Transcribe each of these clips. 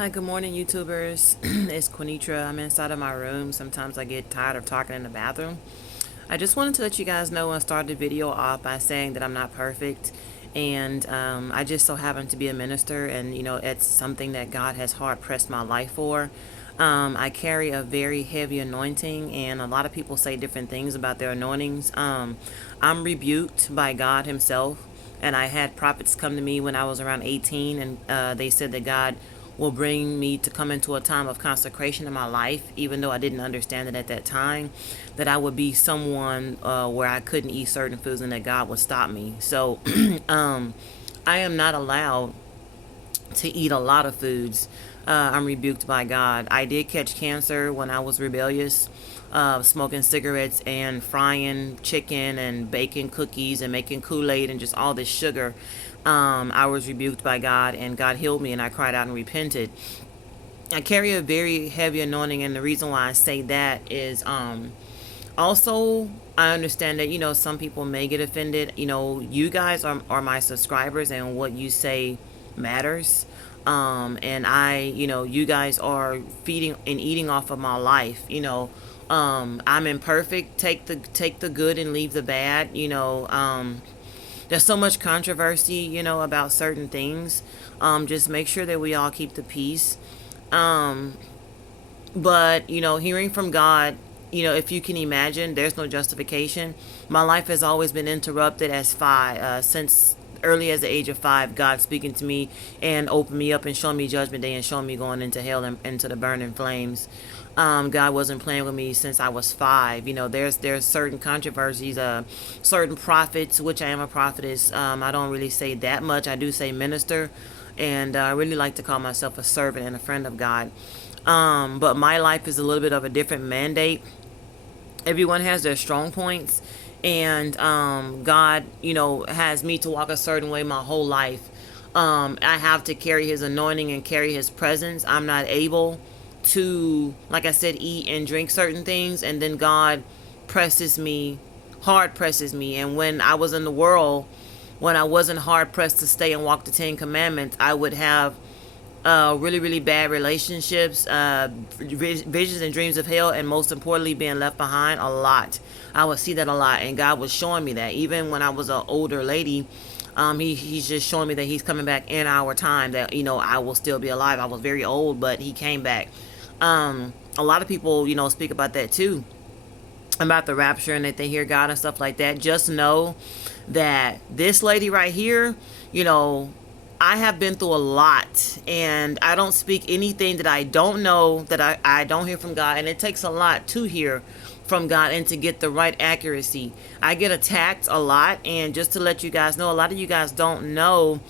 Hi, good morning, YouTubers. It's Quinitra. I'm inside of my room. Sometimes I get tired of talking in the bathroom. I just wanted to let you guys know and start the video off by saying that I'm not perfect. And I just so happen to be a minister, and it's something that God has hard pressed my life for. I carry a very heavy anointing, and a lot of people say different things about their anointings. I'm rebuked by God Himself, and I had prophets come to me when I was around 18, and they said that God will bring me to come into a time of consecration in my life, even though I didn't understand it at that time, that I would be someone where I couldn't eat certain foods and that God would stop me. So I am not allowed to eat a lot of foods. I'm rebuked by God. I did catch cancer when I was rebellious, smoking cigarettes and frying chicken and baking cookies and making Kool-Aid and just all this sugar. I was rebuked by God, and God healed me, and I cried out and repented. I carry a very heavy anointing, and the reason why I say that is also, I understand that some people may get offended. You guys are my subscribers, and what you say matters. And you guys are feeding and eating off of my life. I'm imperfect. Take the good and leave the bad. There's so much controversy, about certain things. Just make sure that we all keep the peace. Um, but, hearing from God, if you can imagine, there's no justification. My life has always been interrupted as since early as the age of 5, God speaking to me and opened me up and showing me judgment day and showing me going into hell and into the burning flames. God wasn't playing with me since I was 5. There's certain controversies, certain prophets, which I am a prophetess. I don't really say that much. I do say minister, and I really like to call myself a servant and a friend of God. But my life is a little bit of a different mandate. Everyone has their strong points, and God, has me to walk a certain way my whole life. I have to carry His anointing and carry His presence. I'm not able to, like I said, eat and drink certain things, and then God presses me, hard presses me. And when I was in the world, when I wasn't hard pressed to stay and walk the 10 Commandments, I would have really, really bad relationships, visions and dreams of hell, and most importantly, being left behind a lot. I would see that a lot, and God was showing me that. Even when I was an older lady, he's just showing me that He's coming back in our time, that, I will still be alive. I was very old, but He came back. A lot of people, speak about that too, about the rapture, and that they hear God and stuff like that. Just know that this lady right here, I have been through a lot, and I don't speak anything that I don't know, that I don't hear from God. And it takes a lot to hear from God and to get the right accuracy. I get attacked a lot, and just to let you guys know, a lot of you guys don't know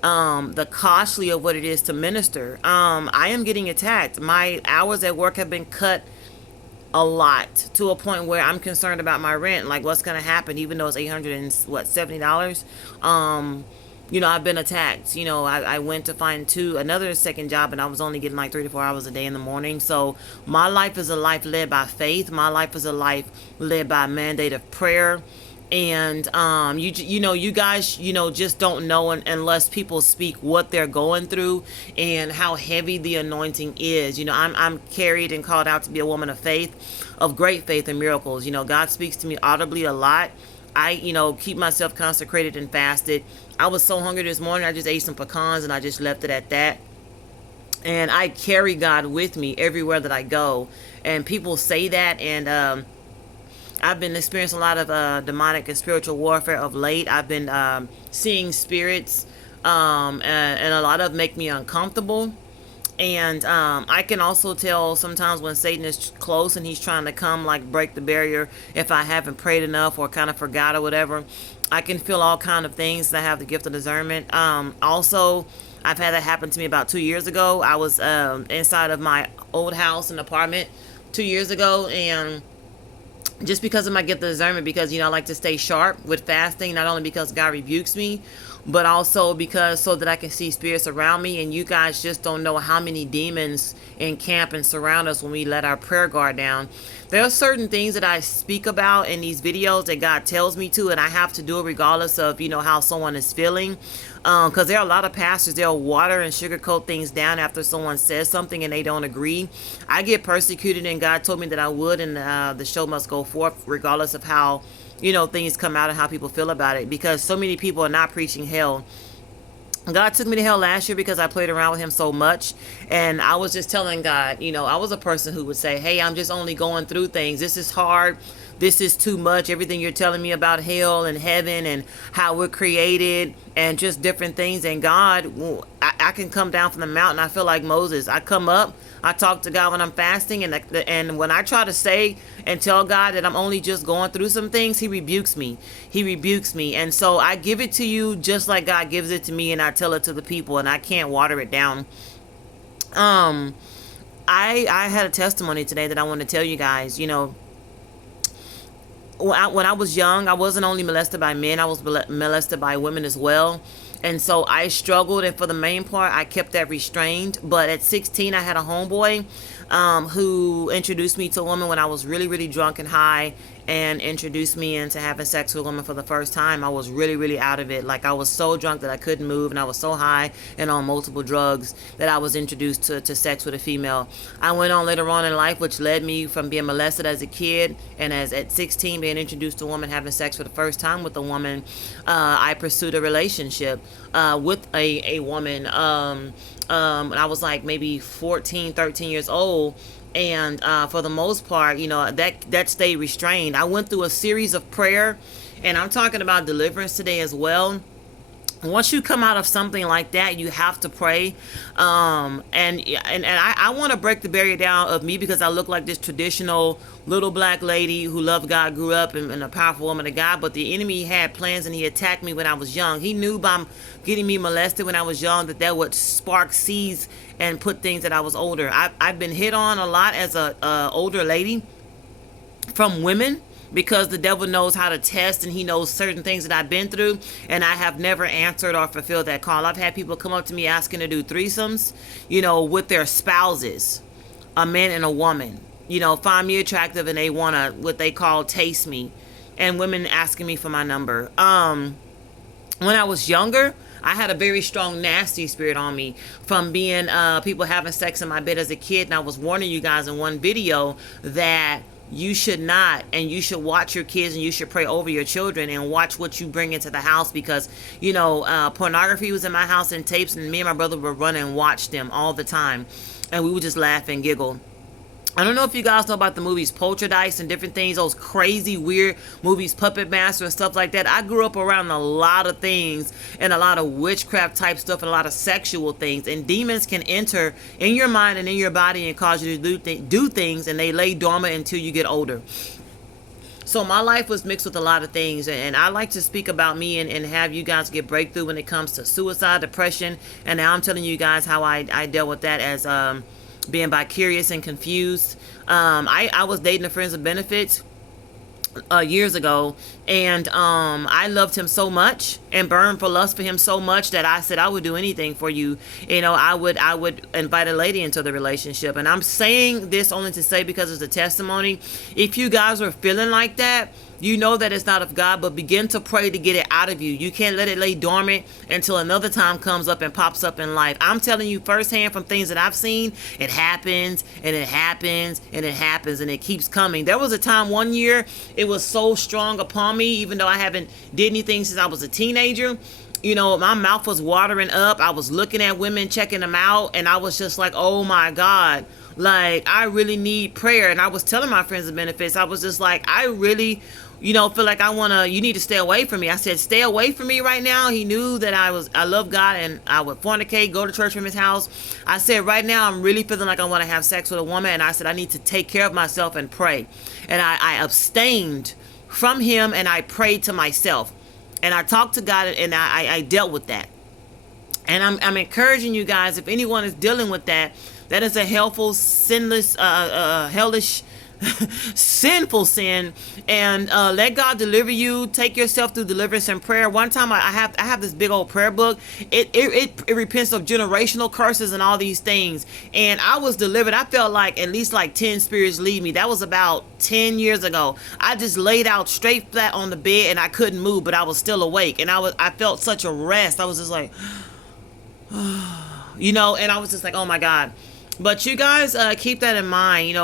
the costly of what it is to minister. I am getting attacked. My hours at work have been cut a lot, to a point where I'm concerned about my rent, like what's gonna happen, even though it's $870. I've been attacked. I went to find another second job, and I was only getting like 3 to 4 hours a day in the morning. So my life is a life led by faith. My life is a life led by a mandate of prayer. And you guys, just don't know unless people speak what they're going through and how heavy the anointing is. I'm carried and called out to be a woman of faith, of great faith and miracles. God speaks to me audibly a lot. I, keep myself consecrated and fasted. I was so hungry this morning, I just ate some pecans and I just left it at that. And I carry God with me everywhere that I go. And people say that, and I've been experiencing a lot of demonic and spiritual warfare of late. I've been seeing spirits, and a lot of them make me uncomfortable. And I can also tell sometimes when Satan is close and he's trying to come, like break the barrier, if I haven't prayed enough or kind of forgot or whatever. I can feel all kind of things. I have the gift of discernment. Also, I've had that happen to me about 2 years ago. I was inside of my old house and apartment 2 years ago, and just because of my gift of discernment, because I like to stay sharp with fasting, not only because God rebukes me, but also because so that I can see spirits around me. And you guys just don't know how many demons encamp and surround us when we let our prayer guard down. There are certain things that I speak about in these videos that God tells me to, and I have to do it regardless of, how someone is feeling. Because there are a lot of pastors, they'll water and sugarcoat things down after someone says something and they don't agree. I get persecuted, and God told me that I would, and the show must go forth regardless of how, things come out and how people feel about it, because so many people are not preaching hell. God took me to hell last year because I played around with him so much. And I was just telling God, I was a person who would say, hey, I'm just only going through things. This is hard. This is too much. Everything you're telling me about hell and heaven and how we're created and just different things. And God, I can come down from the mountain. I feel like Moses. I come up. I talk to God when I'm fasting. And when I try to say and tell God that I'm only just going through some things, he rebukes me. He rebukes me. And so I give it to you just like God gives it to me, and I tell it to the people, and I can't water it down. I had a testimony today that I want to tell you guys. When I was young, I wasn't only molested by men, I was molested by women as well. And so I struggled, and for the main part, I kept that restrained. But at 16, I had a homeboy who introduced me to a woman when I was really, really drunk and high, and introduced me into having sex with a woman for the first time. I was really, really out of it. Like, I was so drunk that I couldn't move, and I was so high and on multiple drugs that I was introduced to sex with a female. I went on later on in life, which led me from being molested as a kid, and as at 16 being introduced to a woman, having sex for the first time with a woman. I pursued a relationship with a woman. I was like maybe 14, 13 years old. And for the most part, that stayed restrained. I went through a series of prayer, and I'm talking about deliverance today as well. Once you come out of something like that, you have to pray. And I want to break the barrier down of me, because I look like this traditional little black lady who loved God, grew up and a powerful woman of God. But the enemy had plans, and he attacked me when I was young. He knew by getting me molested when I was young that would spark seeds and put things that I was older. I've been hit on a lot as a older lady from women, because the devil knows how to test, and he knows certain things that I've been through, and I have never answered or fulfilled that call. I've had people come up to me asking to do threesomes, with their spouses, a man and a woman, find me attractive, and they want to, what they call, taste me, and women asking me for my number. When I was younger, I had a very strong, nasty spirit on me from being people having sex in my bed as a kid, and I was warning you guys in one video that you should not, and you should watch your kids, and you should pray over your children and watch what you bring into the house, because pornography was in my house and tapes, and me and my brother would run and watch them all the time, and we would just laugh and giggle. I don't know if you guys know about the movies Poltergeist and different things, those crazy, weird movies, Puppet Master and stuff like that. I grew up around a lot of things, and a lot of witchcraft type stuff, and a lot of sexual things. And demons can enter in your mind and in your body and cause you to do things, and they lay dormant until you get older. So my life was mixed with a lot of things, and I like to speak about me and have you guys get breakthrough when it comes to suicide, depression, and now I'm telling you guys how I dealt with that as being vicarious and confused. I was dating a friends of benefits years ago, and I loved him so much and burned for lust for him so much that I said I would do anything for you. I would invite a lady into the relationship. And I'm saying this only to say, because it's a testimony, if you guys are feeling like that, you know that it's not of God, but begin to pray to get it out of you. You can't let it lay dormant until another time comes up and pops up in life. I'm telling you firsthand from things that I've seen, it happens, and it happens, and it happens, and it keeps coming. There was a time one year, it was so strong upon me, even though I haven't did anything since I was a teenager. My mouth was watering up. I was looking at women, checking them out, and I was just like, oh my God. Like, I really need prayer. And I was telling my friends of benefits, I was just like, I really, feel like you need to stay away from me. I said, stay away from me right now. He knew that I love God, and I would fornicate, go to church from his house. I said, right now, I'm really feeling like I want to have sex with a woman. And I said, I need to take care of myself and pray. And I abstained from him, and I prayed to myself. And I talked to God, and I dealt with that. And I'm encouraging you guys, if anyone is dealing with that, that is a hellish sinful sin, and let God deliver you. Take yourself through deliverance and prayer. One time I have this big old prayer book. It repents of generational curses and all these things, and I was delivered. I felt like at least like 10 spirits leave me. That was about 10 years ago. I just laid out straight flat on the bed and I couldn't move, but I was still awake, and I felt such a rest. I was just like, and I was just like, oh my God. But you guys, keep that in mind.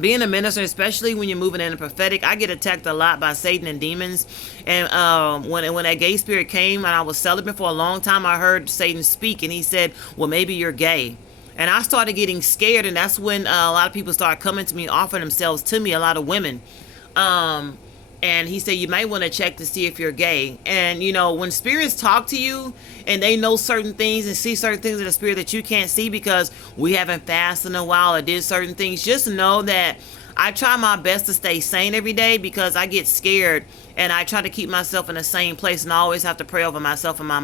Being a minister, especially when you're moving in the prophetic, I get attacked a lot by Satan and demons. And when that gay spirit came and I was celibate for a long time, I heard Satan speak, and he said, well, maybe you're gay. And I started getting scared, and that's when a lot of people started coming to me, offering themselves to me, a lot of women. And he said, you might want to check to see if you're gay. And when spirits talk to you and they know certain things and see certain things in the spirit that you can't see because we haven't fasted in a while or did certain things, just know that I try my best to stay sane every day, because I get scared, and I try to keep myself in the same place, and I always have to pray over myself and my mind.